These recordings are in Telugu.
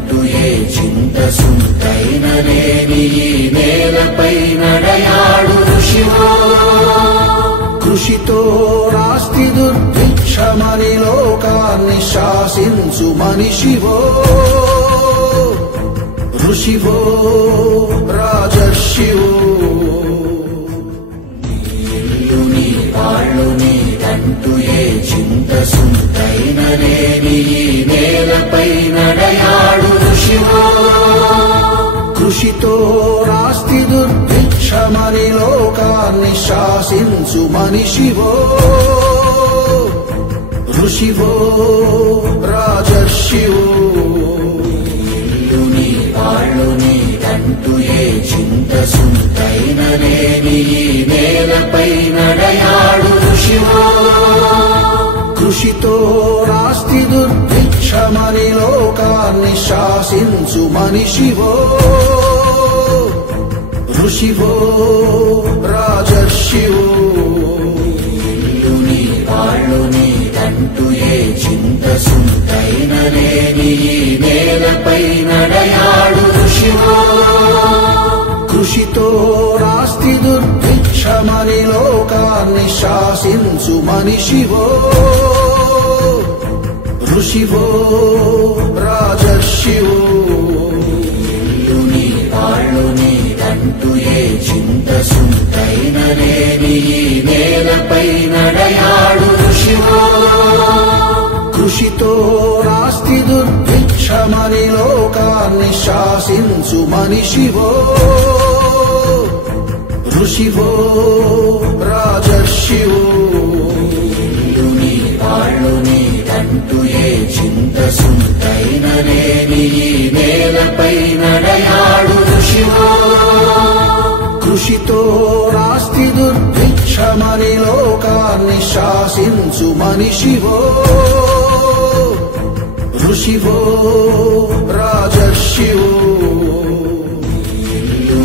నీదంటూ ఏ చింత సుంతైన లేని ఈ నేలపై నడయాడు ఋషివో కృషితో రాస్తి దుర్భిక్షమని లోకాన్ని శాసించు మనిషివో ఋషివో రాజర్షివో నీ వాళ్ళు నీదంటూ ఏ చింత సుంతైన లేని ఈ నేలపై నడయాడు ఋషివో కృషితో రాస్తి దుర్భిక్షమని లోకాన్ని శాసించు మనిషివో ఋషివో రాజర్షివో నీ వాళ్ళు నీదంటూ ఏ చింత సుంతైన లేని ఈ నేలపై నడయాడు ఋషివో కృషితో రాస్తి దుర్భిక్షమని లోకాన్ని శాసించు మనిషివో ఋషివో రాజర్షివో నీ వాళ్ళు నీదంటూ ఏ చింత సుంతైన లేని ఈ నేలపై నడయాడు ఋషివో కృషితో రాస్తి దుర్భిక్షమని లోకాన్ని శాసించు మనిషివో ఋషివో రాజర్షివో నీ వాళ్ళు నీదంటూ ఏ చింత సుంతైన లేని ఈ నేలపై నడయాడు ఋషివో కృషితో రాస్తి దుర్భిక్షమని లోకాన్ని శాసించు మనిషివో ఋషివో రాజర్షివో నీ వాళ్ళు నీదంటూ ఏ చింత సుంతైన లేని ఈ నేలపై నడయాడు ఋషివో కృషితో రాస్తి దుర్భిక్షమని లోకాన్ని శాసించు మనిషివో ఋషివో రాజర్షివో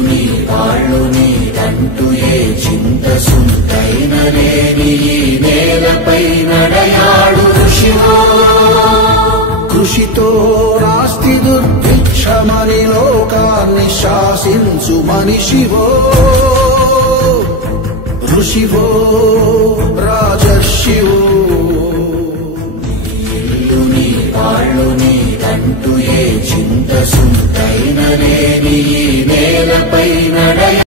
నీ వాళ్ళు నీదంటూ ఏ చింత సుంతైన లేని ఈ నేలపై నడయాడు ఋషివో కృషితో రాస్తి దుర్భిక్షమని లోకాన్ని శాసించు మనిషివో ఋషివో రాజర్షివో నీ వాళ్ళు నీదంటూ ఏ చింత సుంతైన లేని ఈ నేలపై నడయ